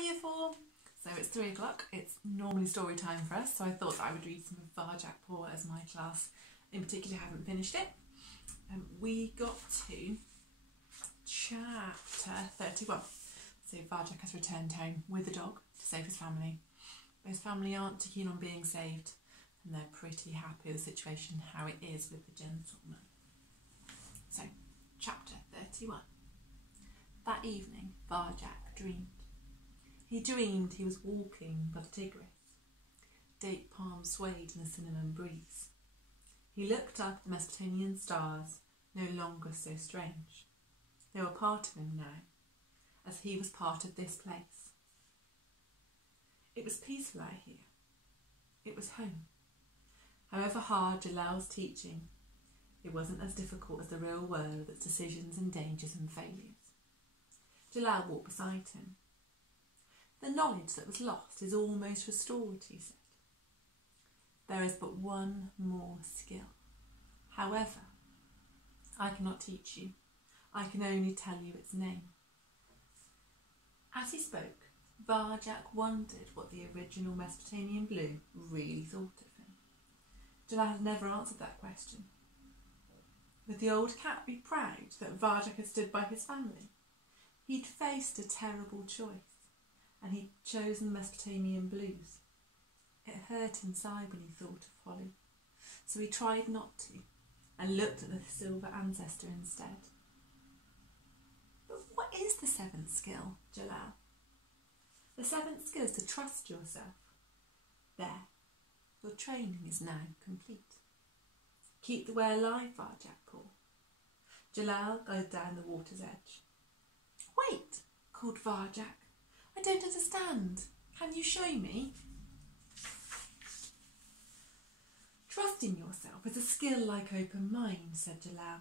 Hi Year 4! So it's 3 o'clock, it's normally story time for us, so I thought that I would read some of Varjak Paw as my class in particular haven't finished it. We got to chapter 31. So Varjak has returned home with a dog to save his family. But his family aren't too keen on being saved and they're pretty happy with the situation how it is with the gentleman. So, chapter 31. That evening, Varjak dreamed. He dreamed he was walking by the Tigris. Date palms swayed in the cinnamon breeze. He looked up at the Mesopotamian stars, no longer so strange. They were part of him now, as he was part of this place. It was peaceful out here. It was home. However hard Jalal's teaching, it wasn't as difficult as the real world with its decisions and dangers and failures. Jalal walked beside him. The knowledge that was lost is almost restored, he said. There is but one more skill. However, I cannot teach you. I can only tell you its name. As he spoke, Varjak wondered what the original Mesopotamian blue really thought of him. Jalal had never answered that question. Would the old cat be proud that Varjak had stood by his family? He'd faced a terrible choice, and he'd chosen the Mesopotamian blues. It hurt inside when he thought of Holly, so he tried not to, and looked at the silver ancestor instead. But what is the seventh skill, Jalal? The seventh skill is to trust yourself. There, your training is now complete. Keep the way alive, Varjak Paw. Jalal guided down the water's edge. Wait, called Varjak. I don't understand. Can you show me? Trusting yourself is a skill like open mind, said Jalal.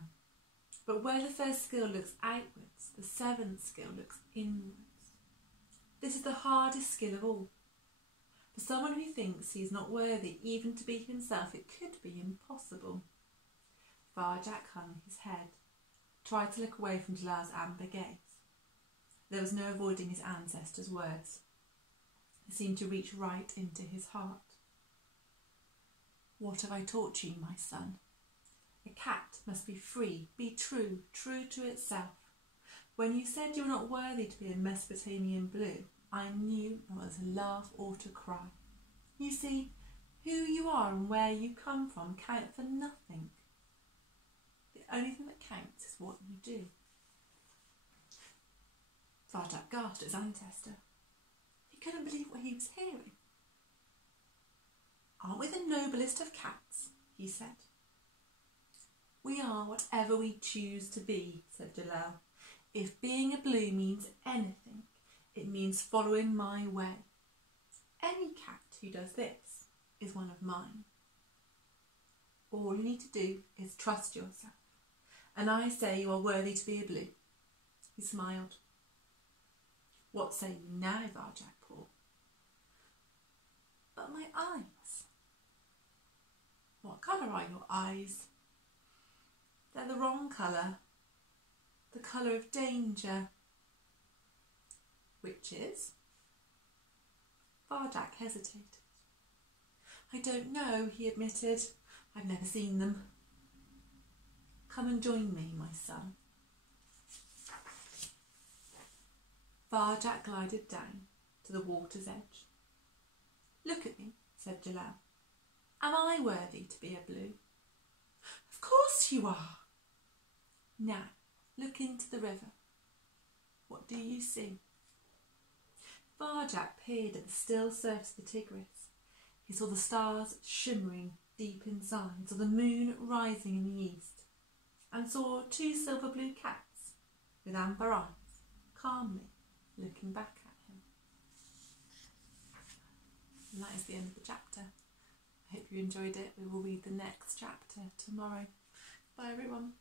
But where the first skill looks outwards, the seventh skill looks inwards. This is the hardest skill of all. For someone who thinks he is not worthy even to be himself, it could be impossible. Varjak hung his head, tried to look away from Jalal's amber gaze. There was no avoiding his ancestor's words. They seemed to reach right into his heart. What have I taught you, my son? A cat must be free, be true, true to itself. When you said you were not worthy to be a Mesopotamian blue, I knew it was to laugh or to cry. You see, who you are and where you come from count for nothing. The only thing that counts is what you do. Varjak gasped at his ancestor. He couldn't believe what he was hearing. Aren't we the noblest of cats? He said. We are whatever we choose to be, said Jalal. If being a blue means anything, it means following my way. Any cat who does this is one of mine. All you need to do is trust yourself, and I say you are worthy to be a blue. He smiled. What say you now, Varjak Paw? But my eyes. What colour are your eyes? They're the wrong colour. The colour of danger. Which is? Varjak hesitated. I don't know, he admitted. I've never seen them. Come and join me, my son. Varjak glided down to the water's edge. Look at me, said Jalal. Am I worthy to be a blue? Of course you are. Now, look into the river. What do you see? Varjak peered at the still surface of the Tigris. He saw the stars shimmering deep inside, saw the moon rising in the east, and saw two silver blue cats with amber eyes, calmly looking back at him. And that is the end of the chapter. I hope you enjoyed it. We will read the next chapter tomorrow. Bye everyone.